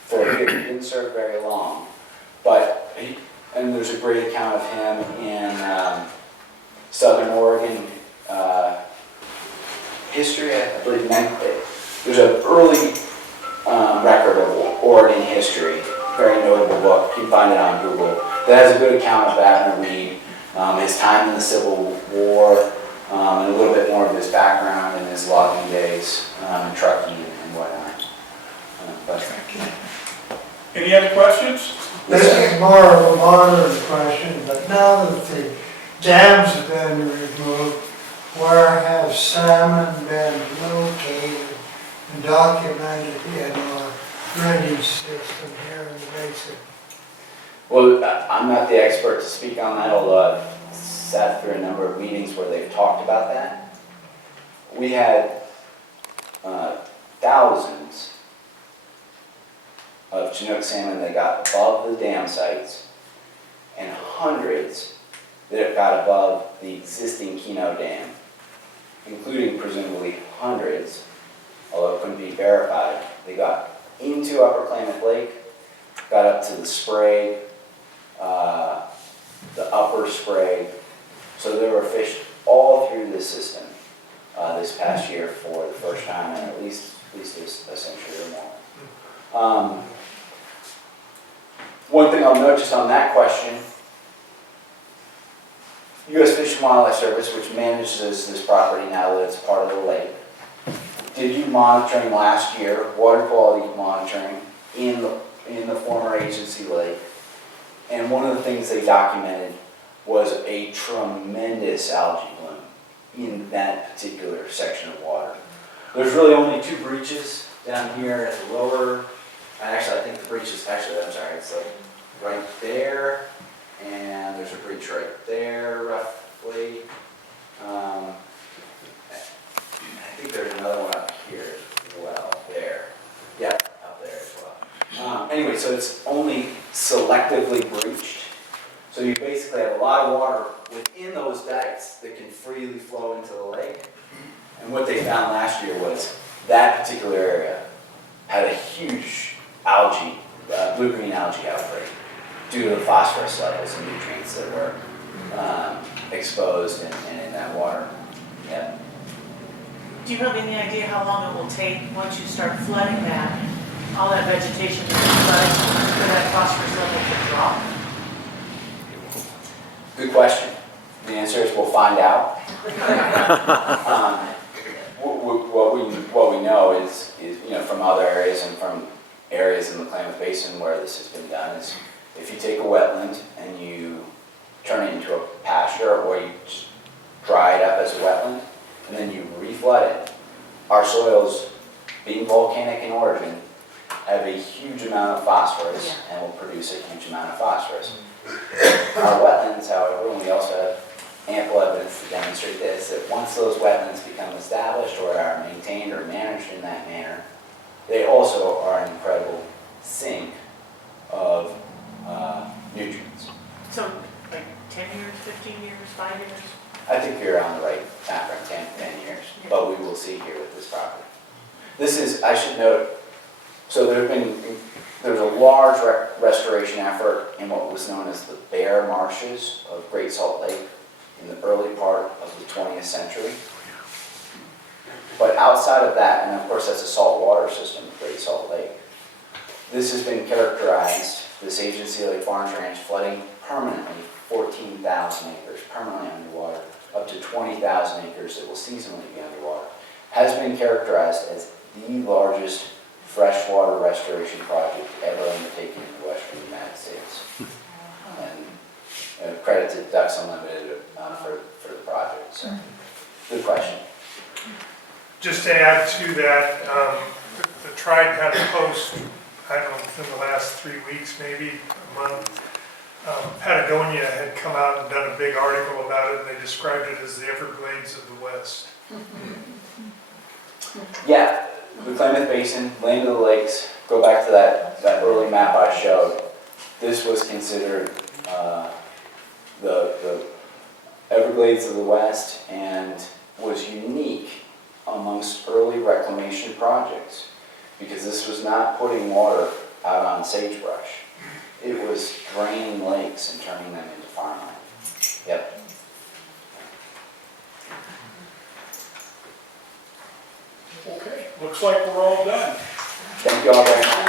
For a bit, he didn't serve very long, but and there's a great account of him in Southern Oregon history, I believe. There's an early record of Oregon history, very notable book. You can find it on Google. That has a good account of Abner Reed, his time in the Civil War, and a little bit more of his background and his logging days, trucking and whatnot. Any other questions? This is more of a modern question, but now that the dams have been removed, where have salmon been located and documented in our drainage system here in the basin? Well, I'm not the expert to speak on that, although I've sat through a number of meetings where they've talked about that. We had thousands of Chinook salmon that got above the dam sites, and hundreds that got above the existing Keno Dam, including presumably hundreds, although it couldn't be verified. They got into Upper Klamath Lake, got up to the Sprague, the Upper Sprague. So there were fish all through this system this past year for the first time in at least a century or more. One thing I'll note just on that question, U.S. Fish and Wildlife Service, which manages this property now that it's part of the lake, did do monitoring last year, water quality monitoring in the former agency lake. And one of the things they documented was a tremendous algae bloom in that particular section of water. There's really only two breaches down here at the lower, actually I think the breach is, it's like right there, and there's a breach right there roughly. I think there's another one up here as well, there. Yeah, up there as well. Anyway, so it's only selectively breached. So you basically have a lot of water within those dikes that can freely flow into the lake. And what they found last year was that particular area had a huge algae, blue-green algae outbreak due to the phosphorus levels and nutrients that were exposed and in that water. Yeah. Do you have any idea how long it will take once you start flooding that, all that vegetation to flood, for that phosphorus level to drop? Good question. The answer is we'll find out. What we know is from other areas and from areas in the Klamath Basin where this has been done is if you take a wetland and you turn it into a pasture, or you just dry it up as a wetland and then you reflood it, our soils, being volcanic in origin, have a huge amount of phosphorus and will produce a huge amount of phosphorus. Our wetlands, however, and we also have ample evidence to demonstrate this, that once those wetlands become established or are maintained or managed in that manner, they also are an incredible sink of nutrients. So, like 10 years, 15 years, 5 years? I think you're on the right path for 10 years, but we will see here with this property. This is, I should note, so there's a large restoration effort in what was known as the bare marshes of Great Salt Lake in the early part of the 20th century. But outside of that, and of course that's a salt water system, Great Salt Lake, this has been characterized, this agency like Barnes Ranch, flooding permanently 14,000 acres, permanently underwater, up to 20,000 acres that will seasonally be underwater, has been characterized as the largest freshwater restoration project ever undertaken in the western United States. And credit to Ducks Unlimited for the project. So, good question. Just to add to that, the tribe had a post, I don't know, within the last 3 weeks, maybe a month. Patagonia had come out and done a big article about it, and they described it as the Everglades of the West. Yeah, the Klamath Basin, Land of the Lakes, go back to that early map I showed. This was considered the Everglades of the West, and was unique amongst early reclamation projects, because this was not putting water out on sagebrush. It was draining lakes and turning them into farmland. Yep. Okay, looks like we're all done. Thank you all very much.